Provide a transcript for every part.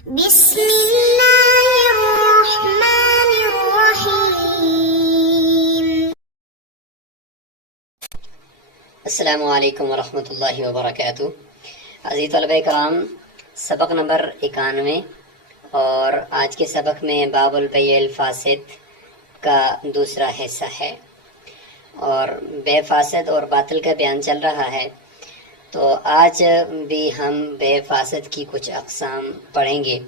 بسم اللہ الرحمن الرحیم۔ السلام علیکم ورحمۃ اللہ وبرکاتہ۔ عزیز طلبہ کرام، سبق نمبر 91 اور آج کے سبق میں باب البیع الفاسد کا دوسرا حصہ ہے، اور بے فاسد اور باطل کا بیان چل رہا ہے۔ تو آج بھی ہم بے فاسد کی کچھ اقسام پڑھیں گے۔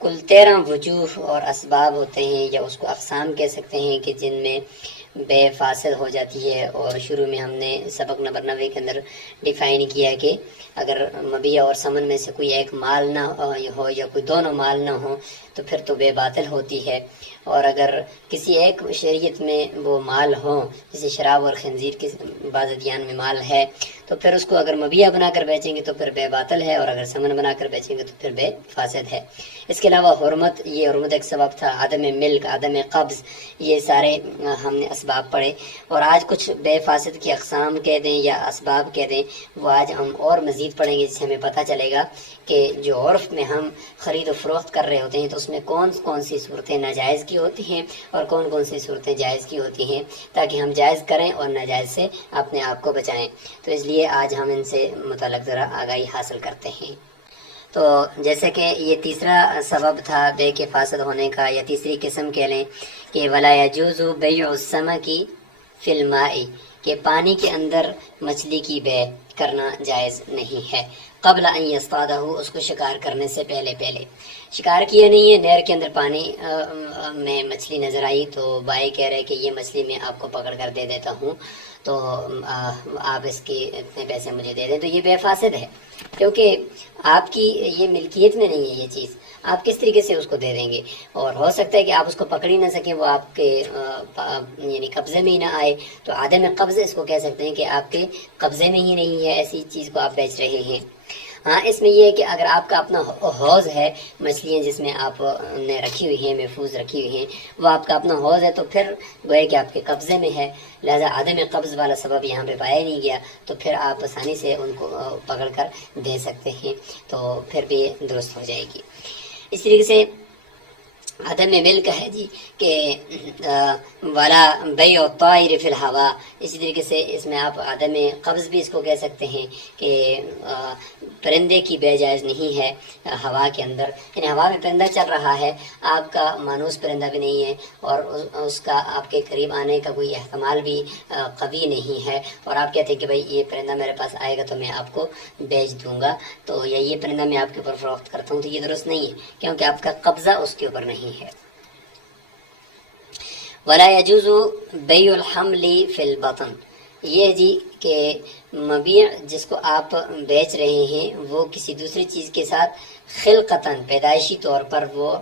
کل 13 وجوہ اور اسباب ہوتے ہیں، یا اس کو اقسام کہہ سکتے ہیں، کہ جن میں بے فاسد ہو جاتی ہے۔ اور شروع میں ہم نے سبق نمبر 90 کے اندر ڈیفائن کیا کہ اگر مبیع اور ثمن میں سے کوئی ایک مال نہ ہو یا کوئی دونوں مال نہ ہو تو پھر تو بے باطل ہوتی ہے، اور اگر کسی ایک شریعت میں وہ مال ہوں، جیسے شراب اور خنزیر کے بعض ادیان میں مال ہے، تو پھر اس کو اگر مبیع بنا کر بیچیں گے تو پھر بے باطل ہے، اور اگر ثمن بنا کر بیچیں گے تو پھر بے فاسد ہے۔ اس کے علاوہ حرمت ایک سبب تھا، عدم ملک، عدم قبض، یہ سارے ہم نے اسباب پڑھے۔ اور آج کچھ بے فاسد کی اقسام کہہ دیں یا اسباب کہہ دیں، وہ آج ہم اور مزید پڑھیں گے، جس سے ہمیں پتہ چلے گا کہ جو عرف میں ہم خرید و فروخت کر رہے ہوتے ہیں تو اس میں کون کون سی صورتیں ناجائز کی ہوتی ہیں اور کون کون سی صورتیں جائز کی ہوتی ہیں، تاکہ ہم جائز کریں اور ناجائز سے اپنے آپ کو بچائیں۔ تو اس لیے آج ہم ان سے متعلق ذرا آگاہی حاصل کرتے ہیں۔ تو جیسے کہ یہ تیسرا سبب تھا بے کے فاسد ہونے کا، یا تیسری قسم کہہ لیں کہ ولا يجوز بیع السمک فی الماء، کہ پانی کے اندر مچھلی کی بے کرنا جائز نہیں ہے، قبل ان یصطادہ، اس کو شکار کرنے سے پہلے شکار کیا نہیں ہے، نہر کے اندر پانی میں مچھلی نظر آئی تو بھائی کہہ رہے کہ یہ مچھلی میں آپ کو پکڑ کر دے دیتا ہوں، تو آپ اس کے اتنے پیسے مجھے دے دیں، تو یہ بے فاسد ہے، کیونکہ آپ کی یہ ملکیت میں نہیں ہے یہ چیز، آپ کس طریقے سے اس کو دے دیں گے؟ اور ہو سکتا ہے کہ آپ اس کو پکڑ ہی نہ سکیں، وہ آپ کے یعنی قبضے میں ہی نہ آئے، تو عدم قبض اس کو کہہ سکتے ہیں کہ آپ کے قبضے میں ہی نہیں ہے ایسی چیز کو آپ بیچ رہے ہیں۔ ہاں، اس میں یہ ہے کہ اگر آپ کا اپنا حوض ہے، مچھلیاں جس میں آپ نے رکھی ہوئی ہیں، محفوظ رکھی ہوئی ہیں، وہ آپ کا اپنا حوض ہے، تو پھر گویا کہ آپ کے قبضے میں ہے، لہذا عدم قبض والا سبب یہاں پہ پایا نہیں گیا، تو پھر آپ آسانی سے ان کو پکڑ کر دے سکتے ہیں، تو پھر بھی درست ہو جائے گی۔ اس طریقے سے عدم ملک ہے جی کہ ولا بیع الطائر فی الہوا، اسی طریقے سے اس میں آپ عدم قبض بھی اس کو کہہ سکتے ہیں کہ پرندے کی بے جائز نہیں ہے ہوا کے اندر، یعنی ہوا میں پرندہ چل رہا ہے، آپ کا مانوس پرندہ بھی نہیں ہے، اور اس کا آپ کے قریب آنے کا کوئی احتمال بھی قوی نہیں ہے، اور آپ کہتے ہیں کہ بھائی یہ پرندہ میرے پاس آئے گا تو میں آپ کو بیچ دوں گا، تو یا یہ پرندہ میں آپ کے اوپر فروخت کرتا ہوں، تو یہ درست نہیں ہے، کیونکہ آپ کا قبضہ اس کے اوپر نہیں ہے۔ ولا يجوز بیع الحمل فی البطن، یہ جی کہ مبیع جس کو آپ بیچ رہے ہیں وہ کسی دوسری چیز کے ساتھ خلقتاً، پیدائشی طور پر، وہ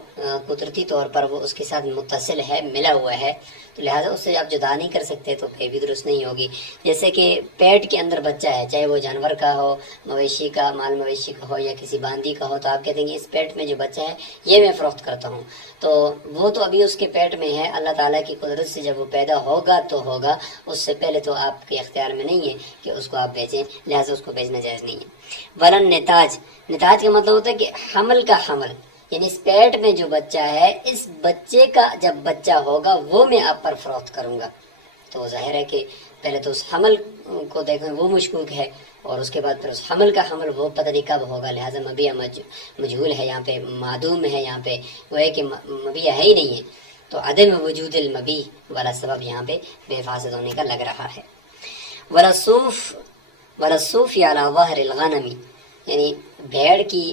قدرتی طور پر وہ اس کے ساتھ متصل ہے، ملا ہوا ہے، تو لہٰذا اس سے آپ جدا نہیں کر سکتے، تو پھر بھی درست نہیں ہوگی۔ جیسے کہ پیٹ کے اندر بچہ ہے، چاہے وہ جانور کا ہو، مویشی کا، مال مویشی کا ہو، یا کسی باندی کا ہو، تو آپ کہتے ہیں کہ اس پیٹ میں جو بچہ ہے یہ میں فروخت کرتا ہوں، تو وہ تو ابھی اس کے پیٹ میں ہے، اللہ تعالیٰ کی قدرت سے جب وہ پیدا ہوگا تو ہوگا، اس سے پہلے تو آپ کے اختیار میں نہیں ہے کہ اس کو آپ بیچیں، لہٰذا اس کو بیچنا جائز نہیں ہے۔ ولن نتاج، نتاج کا مطلب ہوتا ہے کہ حمل کا حمل، یعنی اس پیٹ میں جو بچہ ہے، اس بچے کا جب بچہ ہوگا وہ میں آپ پر فروخت کروں گا، تو ظاہر ہے کہ پہلے تو اس حمل کو دیکھیں وہ مشکوک ہے، اور اس کے بعد پھر اس حمل کا حمل وہ پتہ نہیں کب ہوگا، لہٰذا مبیع مجہول ہے یہاں پہ، معدوم ہے یہاں پہ، وہ ہے کہ مبیع ہے ہی نہیں ہے، تو عدم وجود المبیع والا سبب یہاں پہ بے فاسد ہونے کا لگ رہا ہے۔ ولصوف علی ظہر الغنم، یعنی بھیڑ کی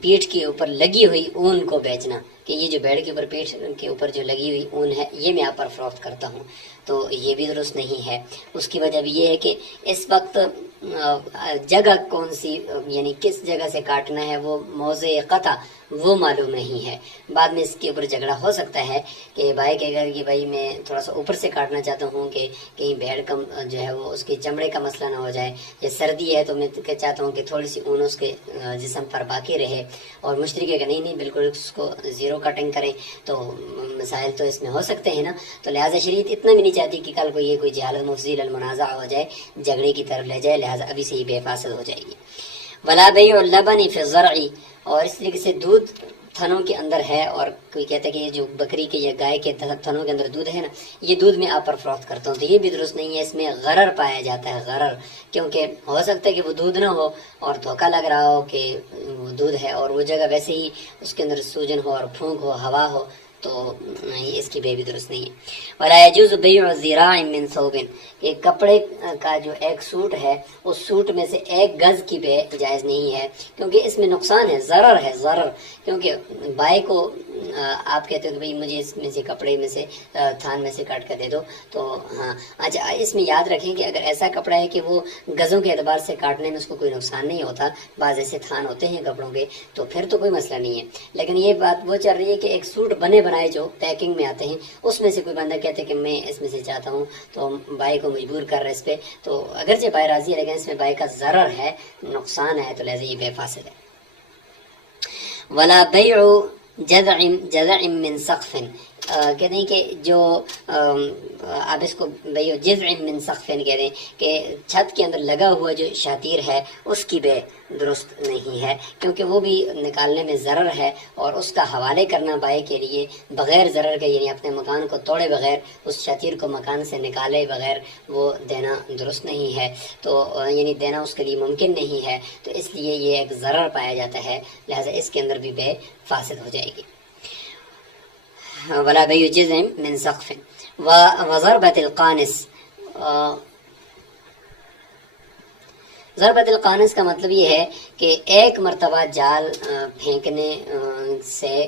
پیٹھ کے اوپر لگی ہوئی اون کو بیچنا، کہ یہ جو بھیڑ کے اوپر پیٹھ کے اوپر جو لگی ہوئی اون ہے یہ میں آپ پر فروخت کرتا ہوں، تو یہ بھی درست نہیں ہے۔ اس کی وجہ بھی یہ ہے کہ اس وقت جگہ کون سی، یعنی کس جگہ سے کاٹنا ہے، وہ موضع قطع وہ معلوم نہیں ہے، بعد میں اس کے اوپر جھگڑا ہو سکتا ہے کہ بھائی کہے گا کہ بھائی میں تھوڑا سا اوپر سے کاٹنا چاہتا ہوں کہ کہیں بھیڑ کا جو ہے وہ اس کے چمڑے کا مسئلہ نہ ہو جائے، یا سردی ہے تو میں چاہتا ہوں کہ تھوڑی سی اون اس کے جسم پر باقی رہے، اور مشتری کہے گا نہیں بالکل اس کو زیرو کٹنگ کریں، تو مسائل تو اس میں ہو سکتے ہیں نا، تو لہٰذا شریعت اتنا بھی نہیں چاہتی کہ کل کو یہ کوئی جہالت مفضی المنازع ہو جائے، جھگڑے کی طرف لے جائے، لہٰذا ابھی سے ہی بے فاسد ہو جائے گی۔ ولا بیع اللبن فی الزرع، اور اس طریقے سے دودھ تھنوں کے اندر ہے، اور کوئی کہتا ہے کہ یہ جو بکری کے یا گائے کے تھنوں کے اندر دودھ ہے نا، یہ دودھ میں آپ پر فروخت کرتا ہوں، تو یہ بھی درست نہیں ہے، اس میں غرر پایا جاتا ہے، غرر، کیونکہ ہو سکتا ہے کہ وہ دودھ نہ ہو اور دھوکہ لگ رہا ہو کہ وہ دودھ ہے، اور وہ جگہ ویسے ہی اس کے اندر سوجن ہو اور پھونک ہو، ہوا ہو، تو اس کی بے بھی درست نہیں ہے۔ ولا يجوز بيع ذراع من ثوب، کہ کپڑے کا جو ایک سوٹ ہے اس سوٹ میں سے ایک گز کی بے جائز نہیں ہے، کیونکہ اس میں نقصان ہے، ضرر ہے، ضرر، کیونکہ بھائی کو آپ کہتے ہو کہ بھئی مجھے اس میں سے کپڑے میں سے تھان میں سے کاٹ کر دے دو، تو ہاں اچھا اس میں یاد رکھیں کہ اگر ایسا کپڑا ہے کہ وہ گزوں کے اعتبار سے کاٹنے میں اس کو کوئی نقصان نہیں ہوتا، بعض ایسے تھان ہوتے ہیں کپڑوں کے، تو پھر تو کوئی مسئلہ نہیں ہے، لیکن یہ بات وہ چل رہی ہے کہ ایک سوٹ بنے بنائے جو پیکنگ میں آتے ہیں اس میں سے کوئی بندہ کہتے کہ میں اس میں سے چاہتا ہوں، تو بھائی کو مجبور کر رہے اس پہ، تو اگرچہ بھائی راضی ہے لیکن اس میں بھائی کا ضرر ہے، نقصان ہے، تو لہذا یہ بے فاسد ہے۔ ولا بیع جذع من سقف، کہتے ہیں کہ جو آپ اس کو بیع جذع من سقف کہتے ہیں کہ چھت کے اندر لگا ہوا جو شاتیر ہے اس کی بے درست نہیں ہے، کیونکہ وہ بھی نکالنے میں ضرر ہے، اور اس کا حوالے کرنا بائی کے لیے بغیر ضرر کے، یعنی اپنے مکان کو توڑے بغیر، اس شاتیر کو مکان سے نکالے بغیر وہ دینا درست نہیں ہے، تو یعنی دینا اس کے لیے ممکن نہیں ہے، تو اس لیے یہ ایک ضرر پایا جاتا ہے، لہذا اس کے اندر بھی بے فاسد ہو جائے گی۔ ولا بیع جزء من سقف وضربۃ القانص، ضربۃ القانص کا مطلب یہ ہے کہ ایک مرتبہ جال پھینکنے سے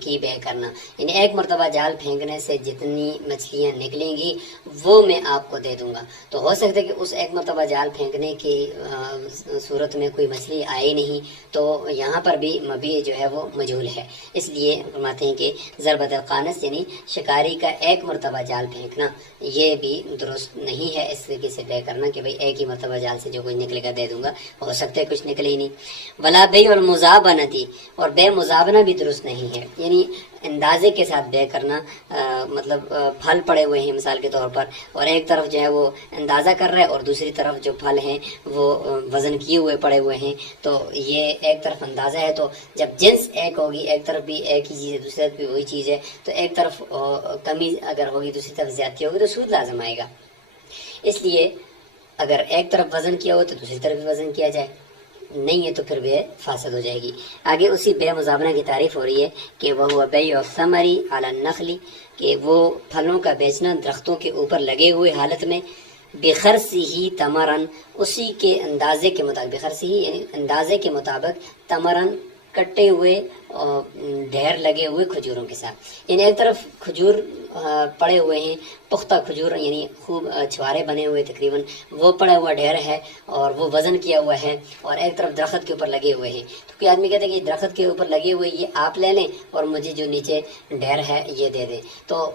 کی بے کرنا، یعنی ایک مرتبہ جال پھینکنے سے جتنی مچھلیاں نکلیں گی وہ میں آپ کو دے دوں گا، تو ہو سکتا ہے کہ اس ایک مرتبہ جال پھینکنے کی صورت میں کوئی مچھلی آئی نہیں، تو یہاں پر بھی مبیع جو ہے وہ مجہول ہے، اس لیے فرماتے ہیں کہ ضربۃ القانص یعنی شکاری کا ایک مرتبہ جال پھینکنا یہ بھی درست نہیں ہے، اس طریقے سے بے کرنا کہ بھئی ایک ہی مرتبہ جال سے جو کچھ نکلے گا دے دوں گا، ہو سکتا ہے کچھ نکلے ہی نہیں۔ ولا بیع المزابنۃ، اور بے مزابنہ بھی درست نہیں ہے، یعنی اندازے کے ساتھ بے کرنا، مطلب پھل پڑے ہوئے ہیں مثال کے طور پر، اور ایک طرف جو ہے وہ اندازہ کر رہا ہے اور دوسری طرف جو پھل ہیں وہ وزن کیے ہوئے پڑے ہوئے ہیں، تو یہ ایک طرف اندازہ ہے، تو جب جنس ایک ہوگی، ایک طرف بھی ایک ہی چیز ہے دوسری طرف بھی وہی چیز ہے، تو ایک طرف کمی اگر ہوگی دوسری طرف زیادتی ہوگی تو سود لازم آئے گا، اس لیے اگر ایک طرف وزن کیا ہو تو دوسری طرف بھی وزن کیا جائے، نہیں ہے تو پھر بے فاسد ہو جائے گی۔ آگے اسی بے مزابنہ کی تعریف ہو رہی ہے کہ وہ بیع الثمر علی النخل، کہ وہ پھلوں کا بیچنا درختوں کے اوپر لگے ہوئے حالت میں، بخرسہ تمرن، اسی کے اندازے کے مطابق، بخرسہ یعنی اندازے کے مطابق، تمرن کٹے ہوئے ڈھیر لگے ہوئے کھجوروں کے ساتھ، یعنی ایک طرف کھجور پڑے ہوئے ہیں، پختہ کھجور یعنی خوب چھوارے بنے ہوئے تقریباً، وہ پڑا ہوا ڈھیر ہے اور وہ وزن کیا ہوا ہے، اور ایک طرف درخت کے اوپر لگے ہوئے ہیں، تو کوئی آدمی کہتا ہے کہ درخت کے اوپر لگے ہوئے یہ آپ لے لیں اور مجھے جو نیچے ڈھیر ہے یہ دے دیں، تو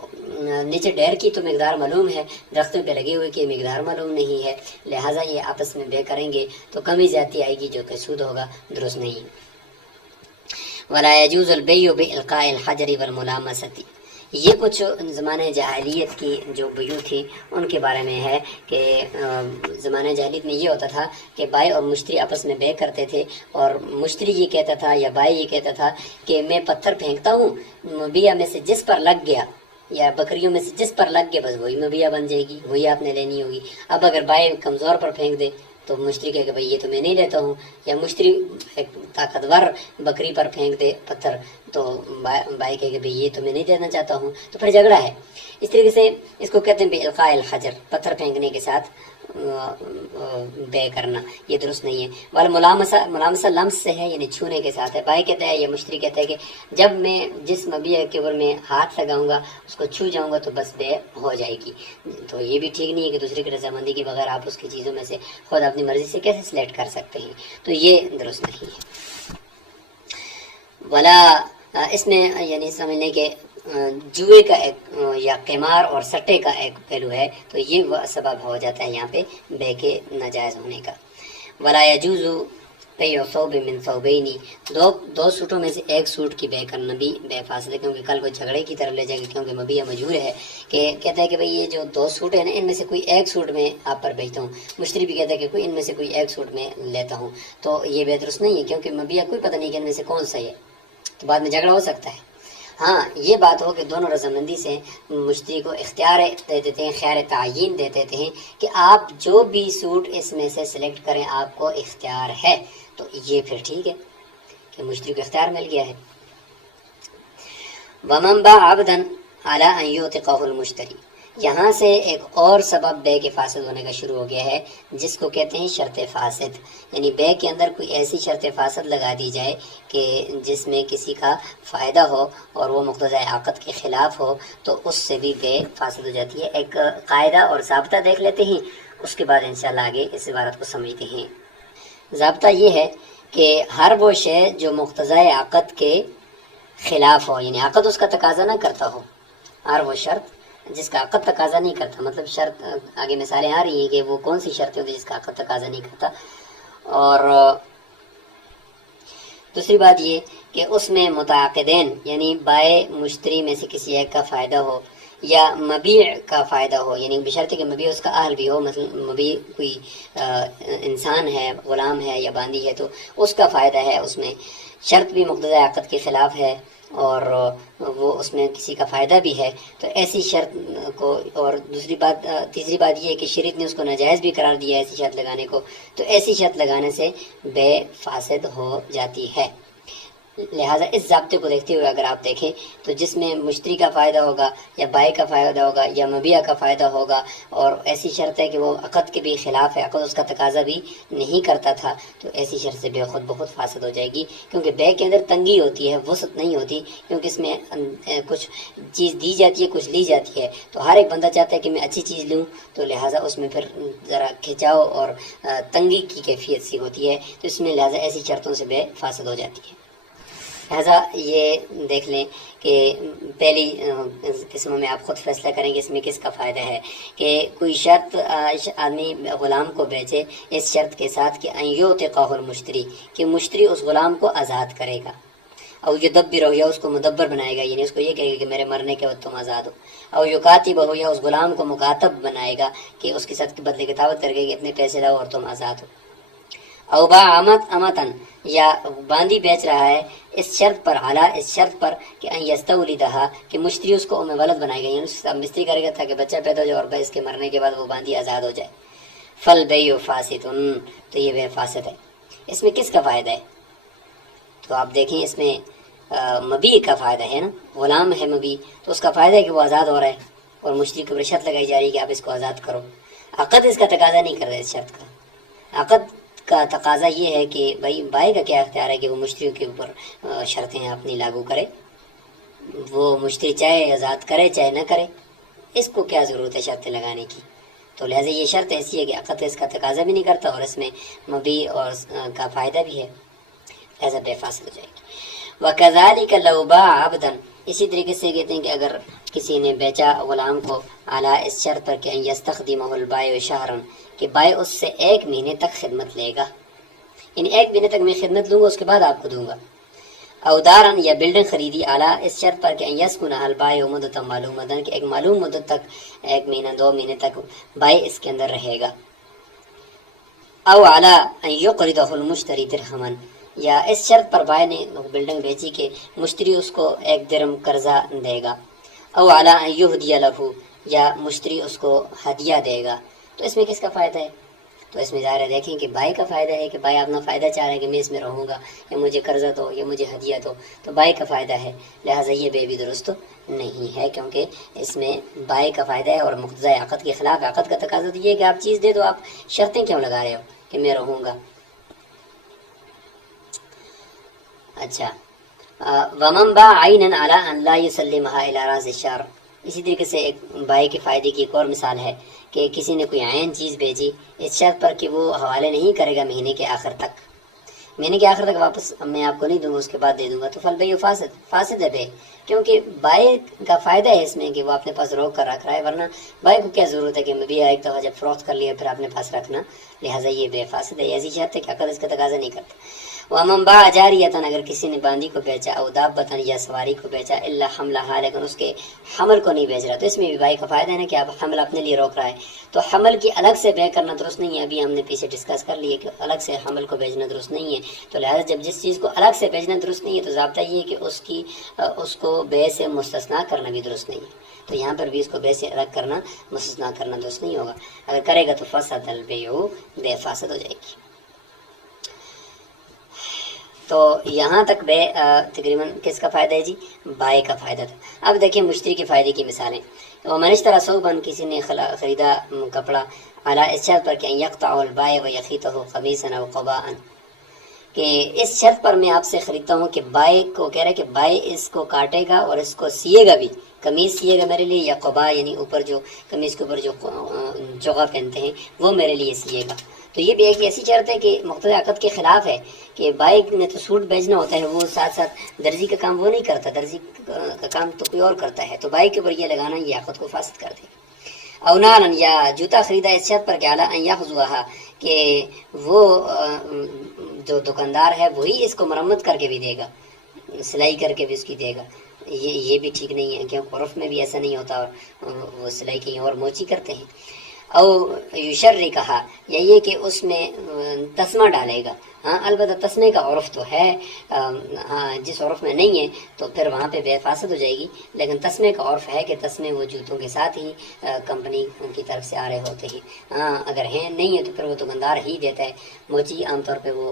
نیچے ڈھیر کی تو مقدار معلوم ہے، درختوں پہ لگے ہوئے کی مقدار معلوم نہیں ہے، لہٰذا یہ آپس میں بے کریں گے تو کمی زیادتی آئے گی جو کہ سود ہوگا، درست نہیں۔ ولا يجوز البيع بإلقاء الحجر والملامسة، یہ کچھ زمانہ جاہلیت کی جو بیع تھی ان کے بارے میں ہے کہ زمانہ جاہلیت میں یہ ہوتا تھا کہ بائی اور مشتری آپس میں بے کرتے تھے، اور مشتری یہ کہتا تھا یا بائی یہ کہتا تھا کہ میں پتھر پھینکتا ہوں، مبیع میں سے جس پر لگ گیا یا بکریوں میں سے جس پر لگ گیا بس وہی مبیع بن جائے گی، وہی آپ نے لینی ہوگی۔ اب اگر بائی کمزور پر پھینک دے تو مشتری کہے کہ بھئی یہ تو میں نہیں لیتا ہوں، یا مشتری ایک طاقتور بکری پر پھینک دے پتھر تو بائی کہے کہ بھئی یہ تو میں نہیں دینا چاہتا ہوں، تو پھر جھگڑا ہے۔ اس طریقے سے اس کو کہتے ہیں بإلقاء الحجر، پتھر پھینکنے کے ساتھ بے کرنا، یہ درست نہیں ہے۔ والملامسہ، ملامسہ لمس سے ہے یعنی چھونے کے ساتھ ہے، بائی کہتا ہے یا مشتری کہتا ہے کہ جب میں جس مبیع کے اوپر میں ہاتھ لگاؤں گا اس کو چھو جاؤں گا تو بس بے ہو جائے گی، تو یہ بھی ٹھیک نہیں ہے کہ دوسرے کی رضامندی کے بغیر آپ اس کی چیزوں میں سے خود اپنی مرضی سے کیسے سلیکٹ کر سکتے ہیں، تو یہ درست نہیں ہے۔ ولا، اس میں یعنی سمجھ لیں کہ جوئے کا ایک یا قمار اور سٹے کا ایک پہلو ہے، تو یہ وہ سبب ہو جاتا ہے یہاں پہ بے کے ناجائز ہونے کا۔ ولا يجوز بیع ثوب من ثوبینی، دو سوٹوں میں سے ایک سوٹ کی بے کرنا بھی بے فاسد ہے، کیونکہ کل کو جھگڑے کی طرف لے جائے گا، کیونکہ مبیع مجہور ہے کہ کہتا ہے کہ بھئی یہ جو دو سوٹ ہیں نا ان میں سے کوئی ایک سوٹ میں آپ پر بیچتا ہوں، مشتری بھی کہتا ہے کہ کوئی ان میں سے کوئی ایک سوٹ میں لیتا ہوں، تو یہ بے درست نہیں ہے، کیونکہ مبیع کوئی پتہ نہیں کہ ان میں سے کون سا ہے، تو بعد میں جھگڑا ہو سکتا ہے۔ ہاں یہ بات ہو کہ دونوں رضامندی سے مشتری کو اختیار دے دیتے ہیں، خیار تعین دے دیتے ہیں کہ آپ جو بھی سوٹ اس میں سے سلیکٹ کریں آپ کو اختیار ہے، تو یہ پھر ٹھیک ہے کہ مشتری کو اختیار مل گیا ہے۔ وَمَنْ بَاعَ عَبْدًا عَلَىٰ أَنْ يُعْتِقَهُ الْمُشْتَرِي، یہاں سے ایک اور سبب بے کے فاسد ہونے کا شروع ہو گیا ہے جس کو کہتے ہیں شرط فاسد، یعنی بے کے اندر کوئی ایسی شرط فاسد لگا دی جائے کہ جس میں کسی کا فائدہ ہو اور وہ مقتضی عقد کے خلاف ہو، تو اس سے بھی بے فاسد ہو جاتی ہے۔ ایک قاعدہ اور ضابطہ دیکھ لیتے ہیں، اس کے بعد انشاءاللہ آگے اس عبارت کو سمجھتے ہیں۔ ضابطہ یہ ہے کہ ہر وہ شے جو مقتضی عقد کے خلاف ہو، یعنی عقد اس کا تقاضا نہ کرتا ہو، ہر وہ شرط جس کا عقد تقاضا نہیں کرتا، مطلب شرط آگے مثالیں آ رہی ہیں کہ وہ کون سی شرطیں ہوتی ہیں جس کا عقد تقاضا نہیں کرتا، اور دوسری بات یہ کہ اس میں متعاقدین یعنی بائع مشتری میں سے کسی ایک کا فائدہ ہو یا مبیع کا فائدہ ہو، یعنی بشرط کہ مبیع اس کا اہل بھی ہو، مثلا مبیع کوئی انسان ہے، غلام ہے یا باندی ہے، تو اس کا فائدہ ہے، اس میں شرط بھی مقتضی عقد کے خلاف ہے اور وہ اس میں کسی کا فائدہ بھی ہے، تو ایسی شرط کو، اور تیسری بات یہ ہے کہ شریعت نے اس کو ناجائز بھی قرار دیا ہے ایسی شرط لگانے کو، تو ایسی شرط لگانے سے بے فاسد ہو جاتی ہے۔ لہٰذا اس ضابطے کو دیکھتے ہوئے اگر آپ دیکھیں تو جس میں مشتری کا فائدہ ہوگا یا بائع کا فائدہ ہوگا یا مبیع کا فائدہ ہوگا، اور ایسی شرط ہے کہ وہ عقد کے بھی خلاف ہے، عقد اس کا تقاضا بھی نہیں کرتا تھا، تو ایسی شرط سے بے خود بخود فاسد ہو جائے گی، کیونکہ بے کے اندر تنگی ہوتی ہے، وسعت نہیں ہوتی، کیونکہ اس میں کچھ چیز دی جاتی ہے، کچھ لی جاتی ہے، تو ہر ایک بندہ چاہتا ہے کہ میں اچھی چیز لوں، تو لہٰذا اس میں پھر ذرا کھچاؤ اور تنگی کی کیفیت سی ہوتی ہے، تو اس میں لہٰذا ایسی شرطوں سے بے فاسد ہو جاتی ہے۔ لہٰذا یہ دیکھ لیں کہ پہلی قسم میں آپ خود فیصلہ کریں کہ اس میں کس کا فائدہ ہے، کہ کوئی شرط آدمی غلام کو بیچے اس شرط کے ساتھ کہ ان یعتقہ المشتری، کہ مشتری اس غلام کو آزاد کرے گا، او یدبرہ یا اس کو مدبر بنائے گا، یعنی اس کو یہ کہے گا کہ میرے مرنے کے وقت تم آزاد ہو، او یکاتبہ یا اس غلام کو مکاتب بنائے گا کہ اس کے ساتھ بدلے کتابت کرے گا کہ اتنے پیسے لاؤ اور تم آزاد ہو، او باع امتن یا باندی بیچ رہا ہے اس شرط پر، اعلیٰ اس شرط پر کہ ان یستولیدہا کہ مشتری اس کو ام ولد بنائے گا، یعنی اس کے ساتھ مستری کرے گا تاکہ بچہ پیدا ہو جائے اور اس کے مرنے کے بعد وہ باندی آزاد ہو جائے، فالبیع فاسد، تو یہ بے فاسد ہے۔ اس میں کس کا فائدہ ہے؟ تو آپ دیکھیں اس میں مبیع کا فائدہ ہے نا، غلام ہے مبیع، تو اس کا فائدہ ہے کہ وہ آزاد ہو رہا ہے، اور مشتری کے اوپر شرط لگائی جا رہی ہے کہ آپ اس کو آزاد کرو۔ عقد اس کا تقاضا نہیں کر رہا اس شرط کا، عقد کا تقاضا یہ ہے کہ بھائی بائع کا کیا اختیار ہے کہ وہ مشتریوں کے اوپر شرطیں اپنی لاگو کرے، وہ مشتری چاہے آزاد کرے چاہے نہ کرے، اس کو کیا ضرورت ہے شرطیں لگانے کی، تو لہٰذا یہ شرط ایسی ہے کہ عقد اس کا تقاضا بھی نہیں کرتا اور اس میں مبیع اور کا فائدہ بھی ہے، لہٰذا بے فاسد ہو جائے گی۔ وَكَذَلِكَ لَوْ بَاعَ عَبْدًا، اسی طریقے سے کہتے ہیں کہ اگر کسی نے بیچا غلام کو اعلیٰ اس شرط پر کہ ان یستخدمہ البائع شہرا، کہ بائع اس سے 1 مہینے تک خدمت لے گا، یعنی 1 مہینے تک میں خدمت لوں گا اس کے بعد آپ کو دوں گا، او دارن یا بلڈنگ خریدی اعلیٰ اس شرط پر کہ ان یسکنہ البائع مدتا معلومۃ، کہ ایک معلوم مدت تک 1 مہینہ 2 مہینے تک بائع اس کے اندر رہے گا، او اعلیٰ ان یقرضہ المشتری درہما، یا اس شرط پر بائع نے بلڈنگ بیچی کہ مشتری اس کو 1 درہم قرضہ دے گا، او اعلیٰ ان یہدی لہ، یا مشتری اس کو ہدیہ دے گا، تو اس میں کس کا فائدہ ہے؟ تو اس میں ظاہر ہے دیکھیں کہ بائع کا فائدہ ہے کہ بائع اپنا فائدہ چاہ رہے ہیں کہ میں اس میں رہوں گا یا مجھے قرضہ دو یا مجھے ہدیہ دو، تو بائع کا فائدہ ہے، لہٰذا یہ بے بھی درست نہیں ہے، کیونکہ اس میں بائع کا فائدہ ہے اور مقتضی عقد کے خلاف، عقد کا تقاضا تو یہ ہے کہ آپ چیز دے دو، آپ شرطیں کیوں لگا رہے ہو کہ میں رہوں گا۔ اچھا، ومن باع عینا علی ان لا یسلمها الی راس الشار، اسی طریقے سے ایک بائع کے فائدے کی ایک اور مثال ہے کہ کسی نے کوئی عین چیز بیچی اس شرط پر کہ وہ حوالے نہیں کرے گا مہینے کے آخر تک، میں نے کہ آخر تک واپس میں آپ کو نہیں دوں گا، اس کے بعد دے دوں گا، تو فالبیع فاسد ہے بے، کیونکہ بائع کا فائدہ ہے اس میں کہ وہ اپنے پاس روک کر رکھ رہا ہے، ورنہ بائع کو کیا ضرورت ہے کہ مبیع ایک دفعہ جب فروخت کر لیا پھر اپنے پاس رکھنا، لہٰذا یہ بے فاسد ہے، ایسی شرط ہے کہ عقد اس کا تقاضا نہیں کرتا۔ وَمَنْ بَاعَ جَارِيَةً، اگر کسی نے باندی کو بیچا، او دابۃ یا سواری کو بیچا، الا حملھا، لیکن اس کے حمل کو نہیں بیچ رہا، تو اس میں بھی بائع کا فائدہ ہے نا کہ اب حمل اپنے لیے روک رہا ہے، تو حمل کی الگ سے بیع کرنا درست نہیں ہے، ابھی ہم نے پیچھے ڈسکس کر لیے کہ الگ سے حمل کو بیچنا درست نہیں ہے، تو لہٰذا جب جس چیز کو الگ سے بیچنا درست نہیں ہے تو ضابطہ یہ ہے کہ اس کو بیع سے مستثنا کرنا بھی درست نہیں ہے، تو یہاں پر بھی اس کو بیع سے الگ کرنا، مستثنا کرنا درست نہیں ہوگا، اگر کرے گا تو فسد البیع، بے فاسد ہو جائے گی۔ تو یہاں تک بے تقریباً کس کا فائدہ ہے جی؟ بائع کا فائدہ تھا۔ اب دیکھیں مشتری کے فائدے کی مثالیں۔ ومن اشتری ثوبا، کسی نے خریدا کپڑا، علی اس شرط پر کہ ان یقطع البائع ویخیطہ قمیصا او قباء، کہ اس شرط پر میں آپ سے خریدتا ہوں کہ بائع کو کہہ رہا ہے کہ بائع اس کو کاٹے گا اور اس کو سیے گا بھی، قمیص سیے گا میرے لیے، یا قباء یعنی اوپر جو قمیص کے اوپر جو چوغا پہنتے ہیں وہ میرے لیے سیے گا، تو یہ بھی ایک ایسی شرط ہے کہ مقتضی عقد کے خلاف ہے کہ بائع نے تو سوٹ بیچنا ہوتا ہے، وہ ساتھ ساتھ درزی کا کام وہ نہیں کرتا، درزی کا کام تو کوئی اور کرتا ہے، تو بائع کے اوپر یہ لگانا یہ عقد کو فاسد کر دے گا۔ او نارن، یا جوتا خریدا اس شرط پر کہ اعلیٰ ان یحظوھا، کہ وہ جو دکاندار ہے وہی اس کو مرمت کر کے بھی دے گا، سلائی کر کے بھی اس کی دے گا، یہ بھی ٹھیک نہیں ہے، کیونکہ عرف میں بھی ایسا نہیں ہوتا، اور وہ سلائی کہیں اور موچی کرتے ہیں۔ او یشری کہا، یا یہ کہ اس میں تسمہ ڈالے گا، ہاں البتہ تسمے کا عرف تو ہے، ہاں جس عرف میں نہیں ہے تو پھر وہاں پہ بے فاسد ہو جائے گی، لیکن تسمے کا عرف ہے کہ تسمے وہ جوتوں کے ساتھ ہی کمپنی کی طرف سے آ رہے ہوتے ہیں، ہاں اگر ہیں نہیں ہے تو پھر وہ دکاندار ہی دیتا ہے، موچی عام طور پہ وہ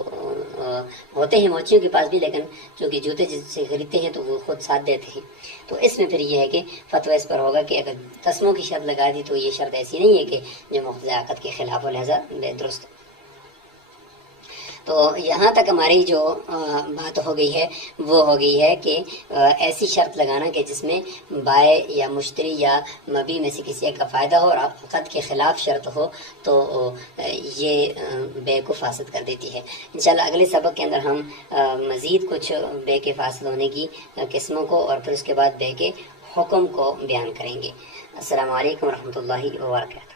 ہوتے ہیں موچیوں کے پاس بھی، لیکن چونکہ جوتے جس سے خریدتے ہیں تو وہ خود ساتھ دیتے ہیں، تو اس میں پھر یہ ہے کہ فتویٰ اس پر ہوگا کہ اگر تسموں کی شرط لگا دی تو یہ شرط ایسی نہیں ہے کہ جو مقتضی عقد کے خلاف ہو، لہذا بے درست۔ تو یہاں تک ہماری جو بات ہو گئی ہے وہ ہو گئی ہے کہ ایسی شرط لگانا کہ جس میں بائع یا مشتری یا مبیع میں سے کسی ایک کا فائدہ ہو اور عقد کے خلاف شرط ہو تو یہ بے کو فاسد کر دیتی ہے۔ انشاءاللہ اگلے سبق کے اندر ہم مزید کچھ بے کے فاسد ہونے کی قسموں کو اور پھر اس کے بعد بے کے حکم کو بیان کریں گے۔ السلام علیکم ورحمۃ اللہ وبرکاتہ۔